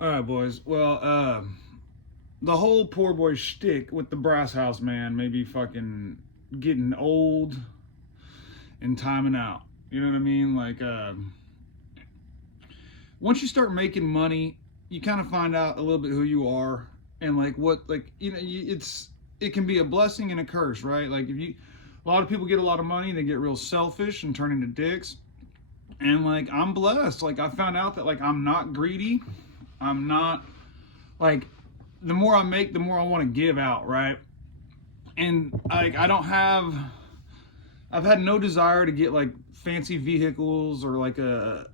All right, boys. Well, the whole poor boy shtick with the brass house man may be fucking getting old and timing out. You know what I mean? Like, once you start making money, you kind of find out a little bit who you are and like what, like, it can be a blessing and a curse, right? Like, a lot of people get a lot of money, they get real selfish and turn into dicks. And like, I'm blessed. Like, I found out that like I'm not greedy. I'm not like, the more I make, the more I want to give out, right? And like, I've had no desire to get like fancy vehicles or like a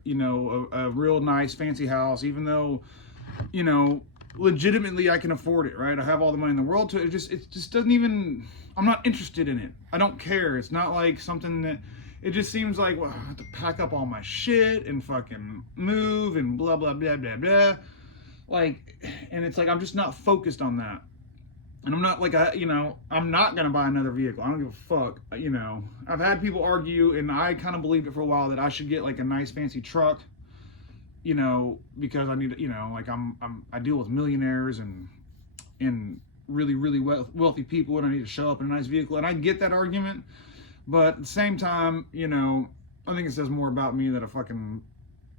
real nice fancy house, even though, you know, legitimately I can afford it, right? I have all the money in the world to it. Just doesn't even, I'm not interested in it. I don't care. It's not like something that, it just seems like, well, I have to pack up all my shit and fucking move and blah, blah, blah, blah, blah. Like, and it's like, I'm just not focused on that. And I'm not like, I'm not going to buy another vehicle. I don't give a fuck. I've had people argue, and I kind of believed it for a while, that I should get like a nice fancy truck, because I need, like I deal with millionaires and really, really wealthy people, and I need to show up in a nice vehicle. And I get that argument. But at the same time, I think it says more about me that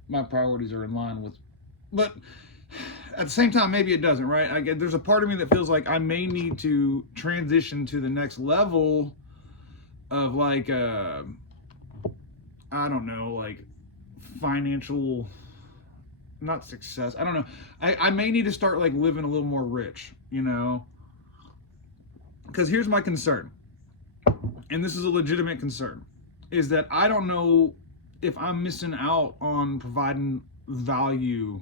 my priorities are in line with, but at the same time, maybe it doesn't, right? There's a part of me that feels like I may need to transition to the next level of like, I don't know, like financial, not success. I don't know. I may need to start like living a little more rich, because here's my concern. And this is a legitimate concern, is that I don't know if I'm missing out on providing value,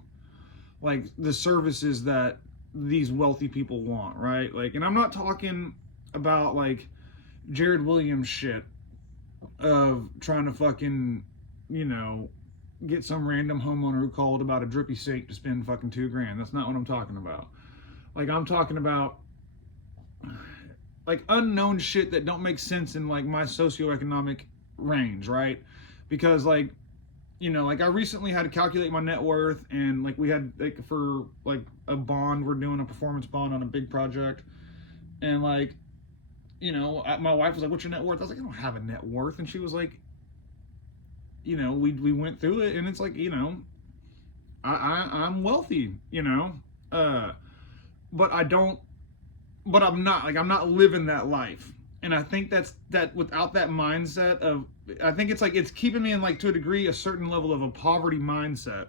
like the services that these wealthy people want, right? Like, and I'm not talking about like Jared Williams shit of trying to fucking, get some random homeowner who called about a drippy sink to spend fucking $2,000. That's not what I'm talking about. Like, I'm talking about like unknown shit that don't make sense in like my socioeconomic range, right? Because like, like I recently had to calculate my net worth, and like we had like for like a bond, we're doing a performance bond on a big project, and like, my wife was like, "What's your net worth?" I was like, "I don't have a net worth," and she was like, we went through it, and it's like, I'm wealthy, but I'm not living that life. And I think that without that mindset of, I think it's like, it's keeping me in like, to a degree, a certain level of a poverty mindset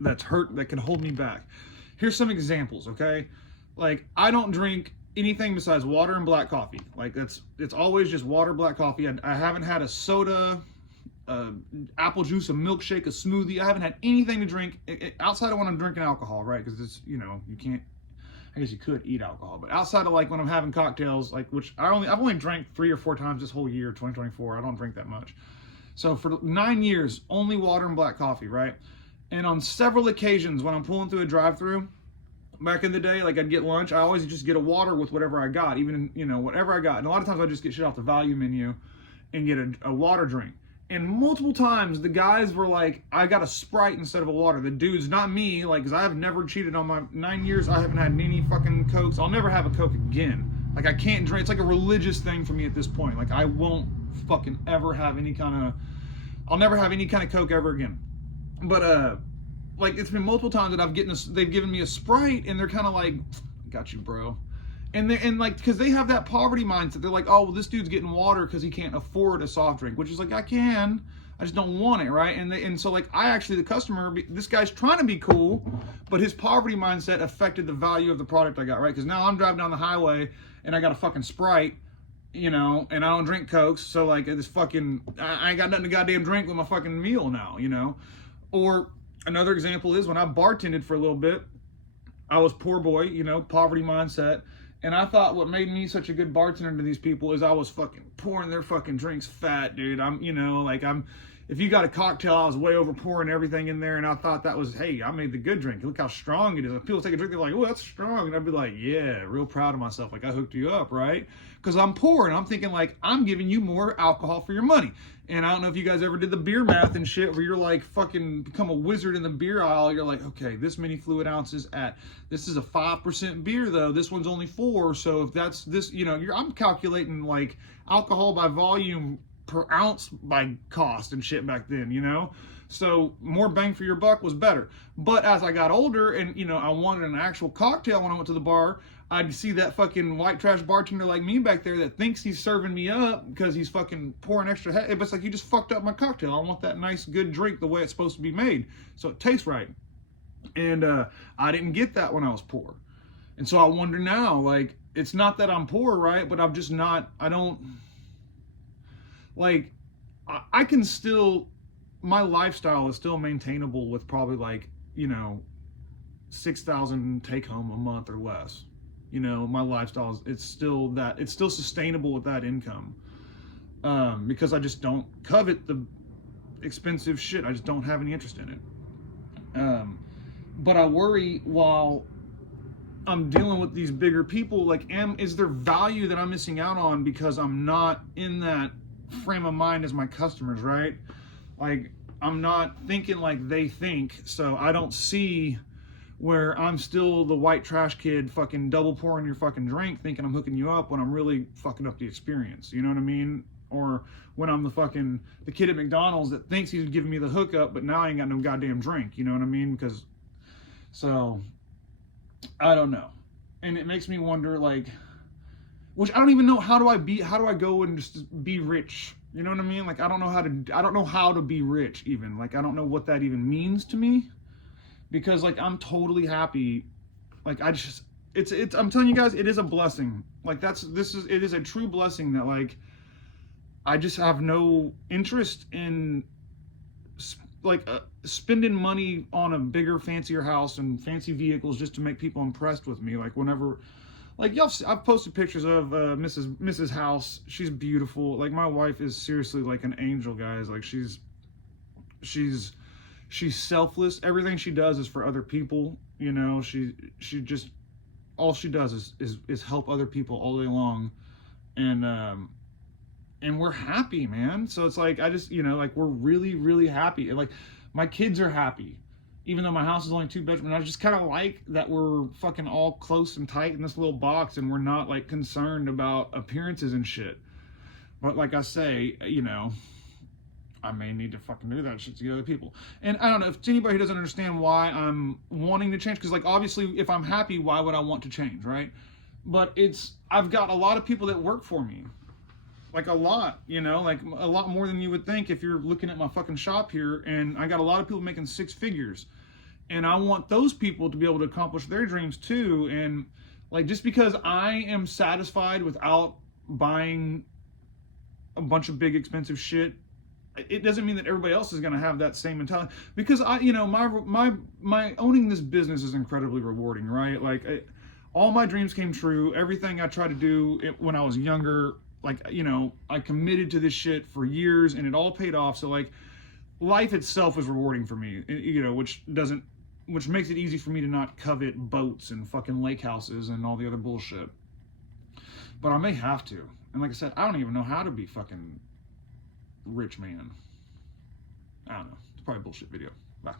that can hold me back. Here's some examples, okay? Like, I don't drink anything besides water and black coffee. Like, it's always just water, black coffee. I haven't had a soda, apple juice, a milkshake, a smoothie. I haven't had anything to drink outside of when I'm drinking alcohol, right? Because it's, you can't, I guess you could eat alcohol, but outside of like when I'm having cocktails, like, which I've only drank 3 or 4 times this whole year, 2024. I don't drink that much. So for 9 years, only water and black coffee, right? And on several occasions when I'm pulling through a drive-through, back in the day, like I'd get lunch, I always just get a water with whatever I got, even, whatever I got. And a lot of times I just get shit off the value menu and get a water drink. And multiple times the guys were like, I got a Sprite instead of a water. The dudes, not me, like, because I have never cheated on my 9 years. I haven't had any fucking Cokes. I'll never have a Coke again. Like, I can't drink. It's like a religious thing for me at this point. Like, I won't fucking ever have I'll never have any kind of Coke ever again. But, like, it's been multiple times that they've given me a Sprite, and they're kind of like, got you, bro. And like, because they have that poverty mindset. They're like, oh, well, this dude's getting water because he can't afford a soft drink, which is like, I just don't want it, right? And so like, the customer, this guy's trying to be cool, but his poverty mindset affected the value of the product I got, right? Because now I'm driving down the highway and I got a fucking Sprite, and I don't drink Cokes, so like, I ain't got nothing to goddamn drink with my fucking meal now, Or another example is when I bartended for a little bit, I was poor boy, poverty mindset. And I thought what made me such a good bartender to these people is I was fucking pouring their fucking drinks fat, dude. if you got a cocktail, I was way over pouring everything in there, and I thought that was, hey, I made the good drink. Look how strong it is. And people take a drink, they're like, oh, that's strong. And I'd be like, yeah, real proud of myself. Like, I hooked you up, right? Because I'm poor, and I'm thinking, like, I'm giving you more alcohol for your money. And I don't know if you guys ever did the beer math and shit, where you're like fucking become a wizard in the beer aisle. You're like, okay, this many fluid ounces this is a 5% beer though. This one's only 4. So if that's this, I'm calculating like alcohol by volume per ounce by cost and shit back then, so more bang for your buck was better. But as I got older and I wanted an actual cocktail when I went to the bar, I'd see that fucking white trash bartender like me back there that thinks he's serving me up because he's fucking pouring extra but it's like, you just fucked up my cocktail. I want that nice good drink the way it's supposed to be made so it tastes right. And I didn't get that when I was poor. And so I wonder now, like, it's not that I'm poor, right? But I'm just not, I don't, like, I can still, my lifestyle is still maintainable with probably like, 6,000 take home a month or less. My lifestyle it's still sustainable with that income. Because I just don't covet the expensive shit. I just don't have any interest in it. But I worry while I'm dealing with these bigger people, like, is there value that I'm missing out on because I'm not in that frame of mind as my customers, right? Like, I'm not thinking like they think, so I don't see where I'm still the white trash kid fucking double pouring your fucking drink thinking I'm hooking you up when I'm really fucking up the experience, you know what I mean? Or when I'm the kid at McDonald's that thinks he's giving me the hookup, but now I ain't got no goddamn drink, you know what I mean? So I don't know. And it makes me wonder, like, which I don't even know, how do I go and just be rich? You know what I mean? Like, I don't know how to be rich even. Like, I don't know what that even means to me, because like, I'm totally happy. Like, I'm telling you guys, it is a blessing. Like, it is a true blessing that, like, I just have no interest in spending money on a bigger, fancier house and fancy vehicles just to make people impressed with me. Like, whenever, like, I've posted pictures of Mrs. House. She's beautiful. Like, my wife is seriously like an angel, guys. Like, she's selfless. Everything she does is for other people. She just, all she does is help other people all day long, and we're happy, man. So it's like, I just, like, we're really, really happy. And like, my kids are happy. Even though my house is only 2 bedrooms, I just kind of like that we're fucking all close and tight in this little box, and we're not like concerned about appearances and shit. But like I say, I may need to fucking do that shit to get other people. And I don't know, if anybody who doesn't understand why I'm wanting to change, because like, obviously, if I'm happy, why would I want to change, right? But I've got a lot of people that work for me. Like, a lot, like a lot more than you would think if you're looking at my fucking shop here. And I got a lot of people making 6 figures. And I want those people to be able to accomplish their dreams too. And like, just because I am satisfied without buying a bunch of big expensive shit, it doesn't mean that everybody else is going to have that same mentality. Because my owning this business is incredibly rewarding, right? Like, all my dreams came true. Everything I tried to do when I was younger, like, I committed to this shit for years, and it all paid off. So like, life itself is rewarding for me, which makes it easy for me to not covet boats and fucking lake houses and all the other bullshit. But I may have to. And like I said, I don't even know how to be fucking rich, man. I don't know. It's probably a bullshit video. Bye.